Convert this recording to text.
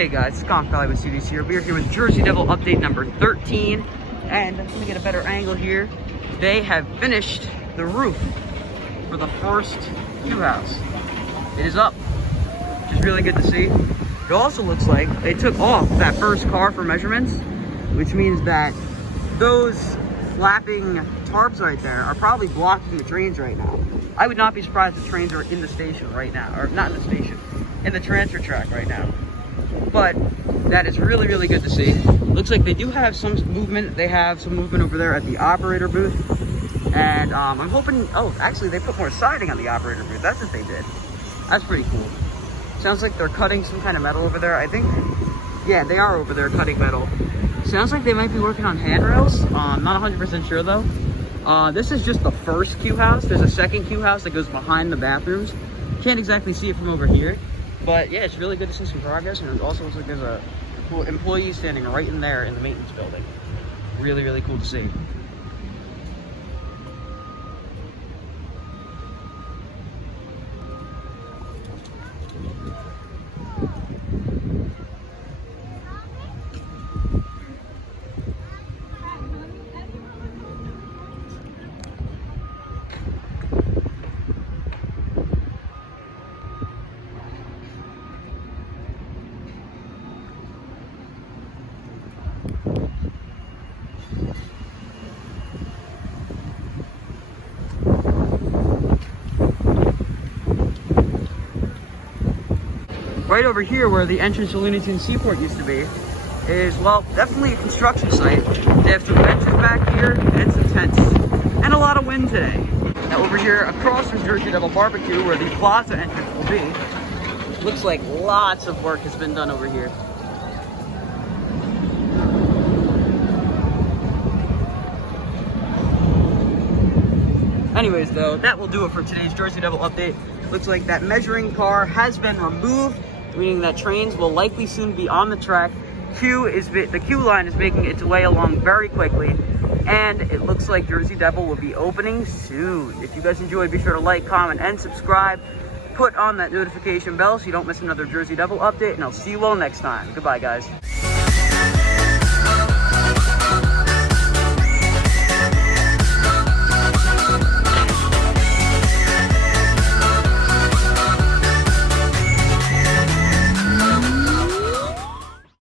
Hey guys, it's Canon Vixia here. We are here with Jersey Devil update number 13. And let me get a better angle here. They have finished the roof for the first Q house. It is up, which is really good to see. It also looks like they took off that first car for measurements, which means that those flapping tarps right there are probably blocking the trains right now. I would not be surprised if the trains are in the station right now, or not in the station, in the transfer track right now. But that is really, really good to see. Looks like they do have some movement. They have some movement over there at the operator booth. And I'm hoping, oh, actually they put more siding on the operator booth. That's what they did. That's pretty cool. Sounds like they're cutting some kind of metal over there. I think, yeah, they are over there cutting metal. Sounds like they might be working on handrails. Not 100% sure though. This is just the first Q house. There's a second Q house that goes behind the bathrooms. Can't exactly see it from over here. But yeah, it's really good to see some progress, and it also looks like there's a cool employee standing right in there in the maintenance building. Really, really cool to see. Right over here where the entrance to Looney Tunes Seaport used to be is, well, definitely a construction site. They have some benches back here and some tents and a lot of wind today. Now over here across from Jersey Devil Barbecue where the plaza entrance will be, looks like lots of work has been done over here. Anyways though, that will do it for today's Jersey Devil update. Looks like that measuring car has been removed, meaning that trains will likely soon be on the track. The Q line is making its way along very quickly, and it looks like Jersey Devil will be opening soon. If you guys enjoyed, be sure to like, comment, and subscribe. Put on that notification bell so you don't miss another Jersey Devil update, and I'll see you all next time. Goodbye, guys.